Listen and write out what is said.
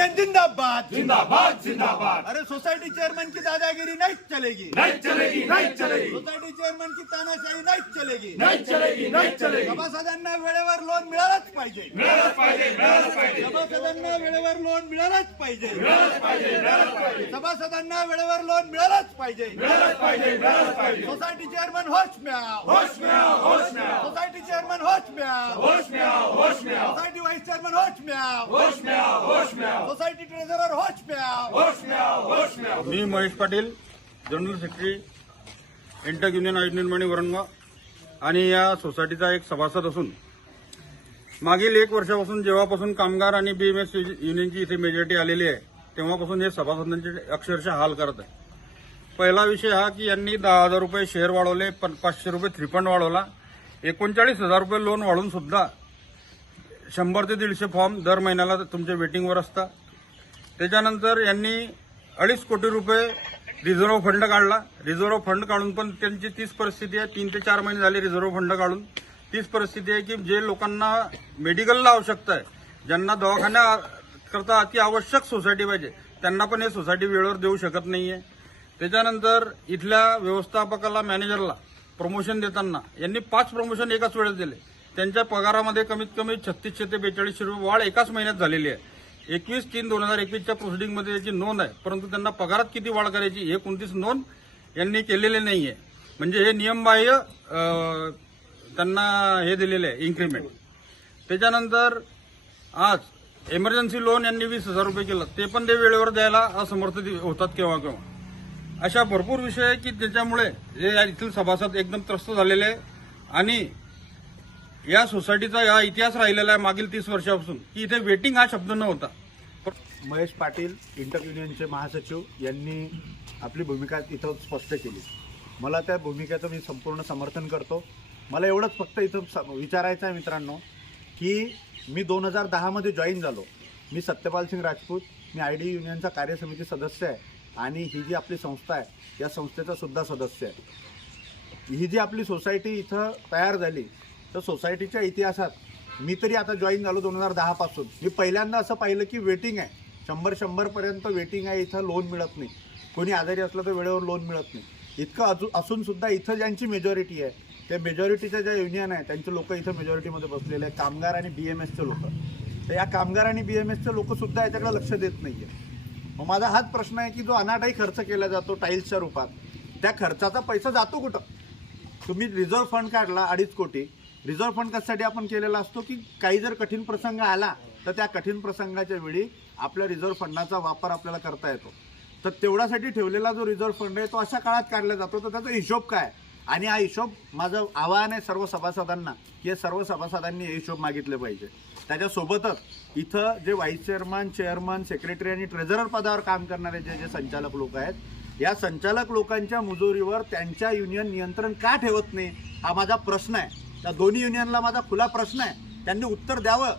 Union जिंदाबाद. जिंदाबाद जिंदाबाद. अरे सोसाइटी चेयरमैन की दादागिरी नहीं चलेगी. नहीं चलेगी नहीं चलेगी. सोसायटी चेअरमन की तानाशाही नाही चलेगी. नहीं चलेगी नहीं चलेगी. सभासदांना वेळेवर लोन मिळालंच पाहिजे. मिळालंच पाहिजे मिळालंच पाहिजे. सभासदांना वेळेवर लोन मिळालंच पाहिजे. मिळालंच पाहिजे मिळालंच पाहिजे. सभासदांना वेळेवर लोन मिळालंच पाहिजे. मिळालंच पाहिजे मिळालंच पाहिजे. सोसायटी चेअरमन होश म्या होश में आओ होश होश म्या होश में आओ होश में आओ सोसायटी व्हाईस चेअरमन होश म्या होश में आओ होश में आओ सोसायटी ट्रेझरर होश म्या होश में Mahesh Patil general secretary INTUC union आयुध निर्माणी वरणगाव आणि या सोसायटीचा एक सभासद असून मागील एक वर्षापासून जेव्हापासून कामगार आणि बीएमएस युनियनची इथे मेजॉरिटी आलेली आहे तेव्हापासून हे सभासदांचे अक्षरशः हाल करत आहे. पहिला विषय हा की यांनी दहा हजार रुपये शेअर वाढवले पण पाचशे रुपये थ्रीफंड वाढवला. एकोणचाळीस हजार रुपये लोन वाढून सुद्धा शंभर ते दीडशे फॉर्म दर महिन्याला तुमच्या वेटिंगवर असतात. त्याच्यानंतर यांनी अडीच कोटी रुपये रिझर्व्ह फंड काढला. रिझर्व्ह फंड काढून पण त्यांची तीच परिस्थिती आहे. तीन ते चार महिने झाले रिझर्व्ह फंड काढून. तीच परिस्थिती आहे की जे लोकांना मेडिकलला आवश्यकता आहे ज्यांना दवाखान्या करता अति आवश्यक सोसायटी पाहिजे त्यांना पण हे सोसायटी वेळेवर देऊ शकत नाही आहे त्याच्यानंतर इथल्या व्यवस्थापकाला मॅनेजरला प्रमोशन देताना यांनी पाच प्रमोशन एकाच वेळेस दिले. त्यांच्या पगारामध्ये कमीत कमी छत्तीसशे ते बेचाळीसशे रुपये वाढ एकाच महिन्यात झालेली आहे. एकवीस तीन दोन हजार एकवीसच्या प्रोसिडिंगमध्ये याची नोंद आहे परंतु त्यांना पगारात किती वाढ करायची हे कोणतीच नोंद यांनी केलेली नाही आहे म्हणजे हे नियमबाह्य त्यांना हे दिलेले आहे इन्क्रीमेंट त्याच्यानंतर आज एमर्जन्सी लोन यांनी वीस हजार रुपये केलं. ते पण ते वेळेवर द्यायला असमर्थ होतात केव्हा केव्हा. अशा भरपूर विषय आहे की त्याच्यामुळे हे या येथील सभासद एकदम त्रस्त झालेले आहे. आणि या सोसायटीचा या इतिहास राहिलेला आहे मागील तीस वर्षापासून. की इथे वेटिंग हा शब्द नव्हता महेश पाटील इंटर युनियनचे महासचिव यांनी आपली भूमिका इथं स्पष्ट केली. मला त्या भूमिकेचं मी संपूर्ण समर्थन करतो. मला एवढंच फक्त इथं स- विचारायचं आहे मित्रांनो की मी दोन हजार दहामध्ये जॉईन झालो. मी सत्यपाल सिंग राजपूत मी आय डी युनियनचा कार्यसमिती सदस्य आहे. आणि ही जी आपली संस्था आहे या संस्थेचा सुद्धा सदस्य आहे. ही जी आपली सोसायटी इथं तयार झाली तर सोसायटीच्या इतिहासात मी तरी आता जॉईन झालो दोन हजार दहापासून मी पहिल्यांदा असं पाहिलं की वेटिंग आहे. शंभर शंभरपर्यंत वेटिंग आहे इथं लोन मिळत नाही. कोणी आजारी असलं तर वेळेवर लोन मिळत नाही. इतकं अजून असूनसुद्धा इथं ज्यांची मेजॉरिटी आहे त्या मेजॉरिटीच्या ज्या युनियन आहे त्यांचे लोक इथं मेजॉरिटीमध्ये बसलेले आहे कामगार आणि बी एम एसचे लोक. तर या कामगार आणि बी एम एसचे लोकसुद्धा याच्याकडे लक्ष देत नाही आहे मग माझा हाच प्रश्न आहे की जो अनाटाई खर्च केला जातो टाईल्सच्या रूपात त्या खर्चाचा पैसा जातो कुठं? तुम्ही रिझर्व्ह फंड काढला अडीच कोटी रिझर्व्ह फंड कशासाठी आपण केलेला असतो की काही जर कठीण प्रसंग आला तर त्या कठीण प्रसंगाच्या वेळी आपल्या रिझर्व्ह फंडाचा वापर आपल्याला करता येतो. तर तेवढ्यासाठी ठेवलेला जो रिझर्व्ह फंड आहे तो अशा काळात काढला जातो तर त्याचा हिशोब काय? आणि हा हिशोब माझं आवाहन आहे सर्व सभासदांना की हे सर्व सभासदांनी हे हिशोब मागितले पाहिजे. त्याच्यासोबतच इथं जे व्हाईस चेअरमन चेअरमन सेक्रेटरी आणि ट्रेझरर पदावर काम करणारे जे जे संचालक लोक आहेत या संचालक लोकांच्या मुजोरीवर त्यांच्या युनियन नियंत्रण का ठेवत नाही हा माझा प्रश्न आहे. त्या दोन्ही युनियनला माझा खुला प्रश्न आहे. त्यांनी उत्तर द्यावं.